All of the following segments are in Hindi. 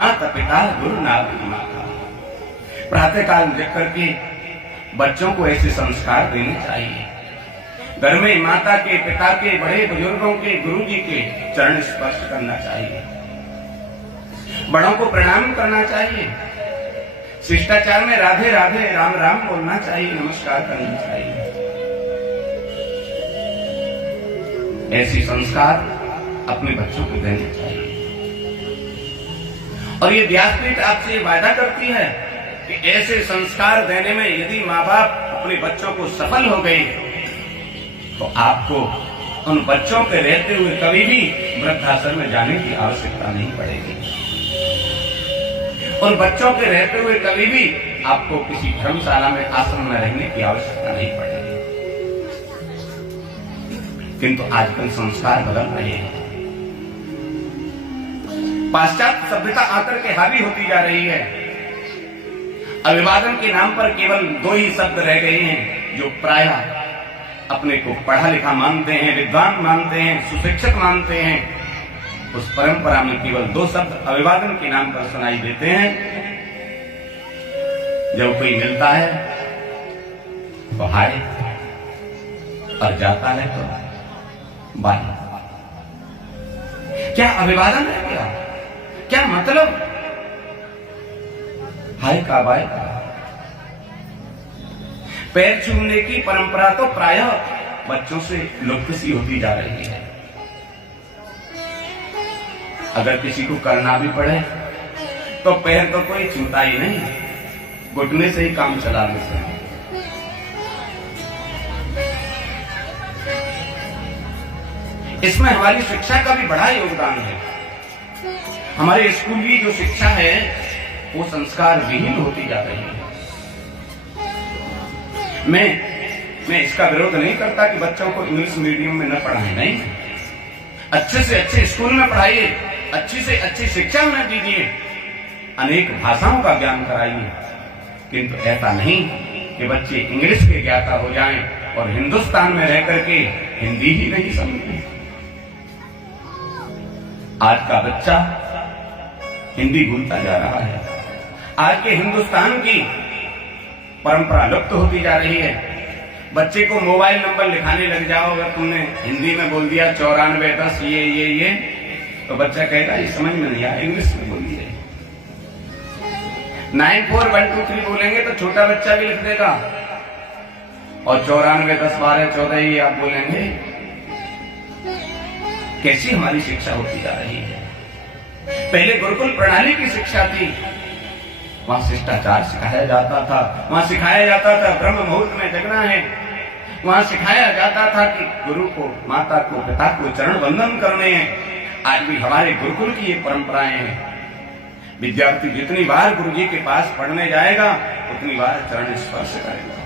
माता पिता गुरु नाथ माता। प्रातः काल जग करके बच्चों को ऐसे संस्कार देने चाहिए। घर में माता के, पिता के, बड़े बुजुर्गों के, गुरु जी के चरण स्पर्श करना चाहिए। बड़ों को प्रणाम करना चाहिए। शिष्टाचार में राधे राधे, राम राम बोलना चाहिए, नमस्कार करना चाहिए। ऐसी संस्कार अपने बच्चों को देने चाहिए। और ये व्यासपीठ आपसे वादा करती है कि ऐसे संस्कार देने में यदि माँ बाप अपने बच्चों को सफल हो गए तो आपको उन बच्चों के रहते हुए कभी भी वृद्धाश्रम में जाने की आवश्यकता नहीं पड़ेगी। उन बच्चों के रहते हुए कभी भी आपको किसी धर्मशाला में, आश्रम में रहने की आवश्यकता नहीं पड़ेगी। किंतु आजकल संस्कार बदल रहे हैं। पाश्चात्य सभ्यता आकर के हावी होती जा रही है। अभिवादन के नाम पर केवल दो ही शब्द रह गए हैं जो प्रायः अपने को पढ़ा लिखा मानते हैं, विद्वान मानते हैं, सुशिक्षित मानते हैं। उस परंपरा में केवल दो शब्द अभिवादन के नाम पर सुनाई देते हैं। जब कोई मिलता है तो हाय और जाता है तो बाय। क्या अभिवादन है? क्या मतलब? हाय का बाय का। पैर छूने की परंपरा तो प्रायः बच्चों से लुप्त सी होती जा रही है। अगर किसी को करना भी पड़े तो पैर तो कोई छूता ही नहीं, घुटने से ही काम चला लेते हैं। इसमें हमारी शिक्षा का भी बड़ा योगदान है। हमारे स्कूल की जो शिक्षा है वो संस्कार विहीन होती जा रही है। मैं इसका विरोध नहीं करता कि बच्चों को इंग्लिश मीडियम में न पढ़ाएं, नहीं। अच्छे से अच्छे स्कूल में पढ़ाइए, अच्छी से अच्छी शिक्षा उन्हें दीजिए, अनेक भाषाओं का ज्ञान कराइए। किंतु ऐसा नहीं कि बच्चे इंग्लिश के ज्ञाता हो जाएं और हिंदुस्तान में रह करके हिंदी ही नहीं समझते। आज का बच्चा हिंदी भूलता जा रहा है। आज के हिंदुस्तान की परंपरा लुप्त होती जा रही है। बच्चे को मोबाइल नंबर लिखाने लग जाओ, अगर तुमने हिंदी में बोल दिया 9410 ये तो बच्चा कहेगा ये समझ में नहीं आया, इंग्लिश में बोलिए। 941223 बोलेंगे तो छोटा बच्चा भी लिख देगा, और 94101214 ये आप बोलेंगे। कैसी हमारी शिक्षा होती जा रही है। पहले गुरुकुल प्रणाली की शिक्षा थी। वहां शिष्टाचार सिखाया जाता था, वहां सिखाया जाता था ब्रह्म मुहूर्त में जगना है, वहां सिखाया जाता था कि गुरु को, माता को, पिता को चरण वंदन करने हैं। आज भीहमारे गुरुकुल की ये परंपराएं हैं। विद्यार्थी जितनी बार गुरु जी के पास पढ़ने जाएगा उतनी बार चरण स्पर्श करेगा।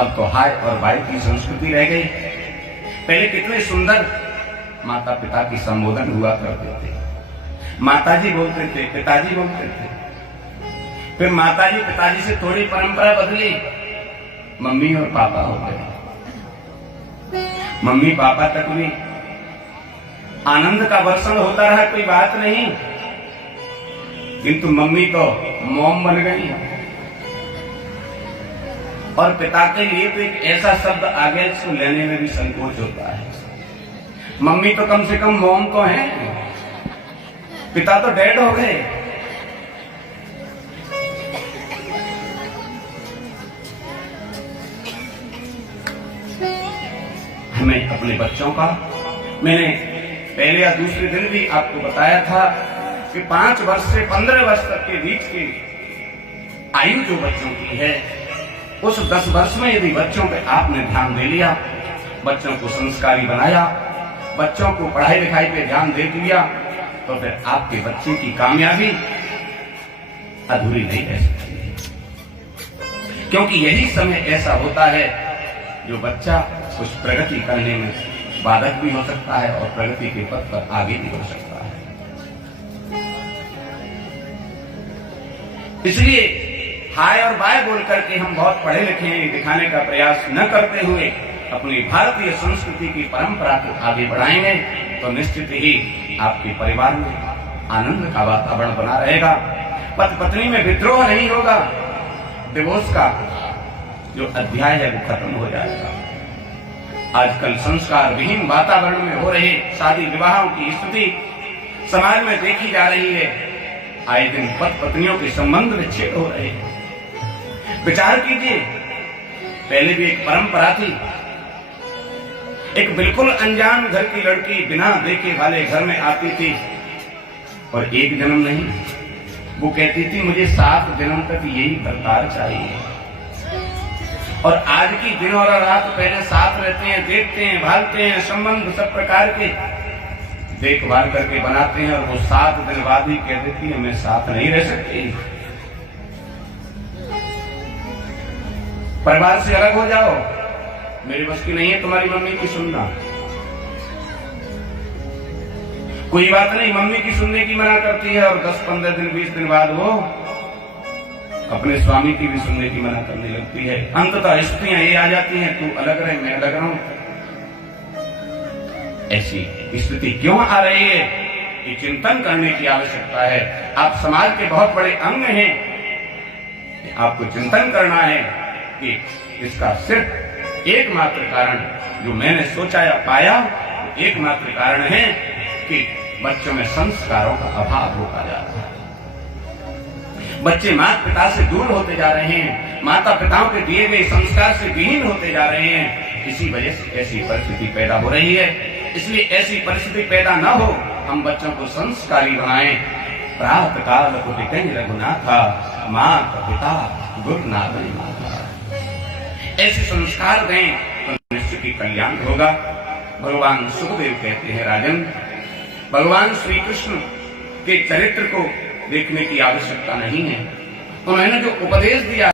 अब तो हाय और बाय की संस्कृति रह गई। पहले कितने सुंदर माता पिता की संबोधन हुआ करते थे। माताजी बोलते थे, पिताजी बोलते थे। फिर माताजी पिताजी से थोड़ी परंपरा बदली, मम्मी और पापा हो गए। मम्मी पापा तक भी आनंद का वर्षण होता रहा, कोई बात नहीं। किंतु मम्मी तो मॉम बन गई। और पिता के लिए तो एक ऐसा शब्द आ गया जिसको लेने में भी संकोच होता है। मम्मी तो कम से कम मॉम तो है, पिता तो डैड हो गए। हमें अपने बच्चों का, मैंने पहले या दूसरे दिन भी आपको बताया था कि 5 वर्ष से 15 वर्ष तक के बीच की आयु जो बच्चों की है, उस 10 वर्ष में यदि बच्चों पे आपने ध्यान दे लिया, बच्चों को संस्कारी बनाया, बच्चों को पढ़ाई लिखाई पे ध्यान दे दिया, तो फिर आपके बच्चे की कामयाबी अधूरी नहीं रह सकती। क्योंकि यही समय ऐसा होता है जो बच्चा कुछ प्रगति करने में बाधक भी हो सकता है और प्रगति के पथ पर आगे भी हो सकता है। इसलिए हाय और बाय बोल करके हम बहुत पढ़े लिखे हैं दिखाने का प्रयास न करते हुए अपनी भारतीय संस्कृति की परंपरा को आगे बढ़ाएंगे तो निश्चित ही आपके परिवार में आनंद का वातावरण बना रहेगा। पति पत्नी में विद्रोह नहीं होगा। डिवोर्स का जो अध्याय है वो खत्म हो जाएगा। आजकल संस्कार विहीन वातावरण में हो रहे शादी विवाहों की स्थिति समाज में देखी जा रही है। आए दिन पति पत्नियों के संबंध विच्छेद हो रहे हैं। विचार कीजिए, पहले भी एक परंपरा थी, एक बिल्कुल अनजान घर की लड़की बिना देखे वाले घर में आती थी और एक जन्म नहीं, वो कहती थी मुझे 7 जन्म तक यही बर्ताव चाहिए। और आज की दिन और रात पहले साथ रहते हैं, देखते हैं, भालते हैं, संबंध सब प्रकार के देखभाल करके बनाते हैं और वो 7 दिन बाद ही कह देती है मैं साथ नहीं रह सकती, परिवार से अलग हो जाओ, मेरी बस की नहीं है तुम्हारी मम्मी की सुनना। कोई बात नहीं, मम्मी की सुनने की मना करती है और 10, 15 दिन, 20 दिन बाद वो अपने स्वामी की भी सुनने की मना करने लगती है। अंततः स्त्रियां ये आ जाती हैं तू अलग रहे मैं अलग रहूं। ऐसी स्थिति क्यों आ रही है, ये चिंतन करने की आवश्यकता है। आप समाज के बहुत बड़े अंग हैं, आपको चिंतन करना है कि इसका सिर्फ एकमात्र कारण जो मैंने सोचा या पाया, एकमात्र कारण है कि बच्चों में संस्कारों का अभाव होता जा रहा है। बच्चे माता पिता से दूर होते जा रहे हैं, माता पिताओं के दिए गए संस्कार से विहीन होते जा रहे हैं। इसी वजह से ऐसी परिस्थिति पैदा हो रही है। इसलिए ऐसी परिस्थिति पैदा न हो, हम बच्चों को संस्कारी बनाएं। प्रातः काल उठते रघुनाथा, माता पिता गुरु नारायण माता, ऐसे संस्कार दें तो निश्चित ही कल्याण होगा। भगवान सुखदेव कहते हैं राजन, भगवान श्री कृष्ण के चरित्र को देखने की आवश्यकता नहीं है। उन्होंने जो उपदेश दिया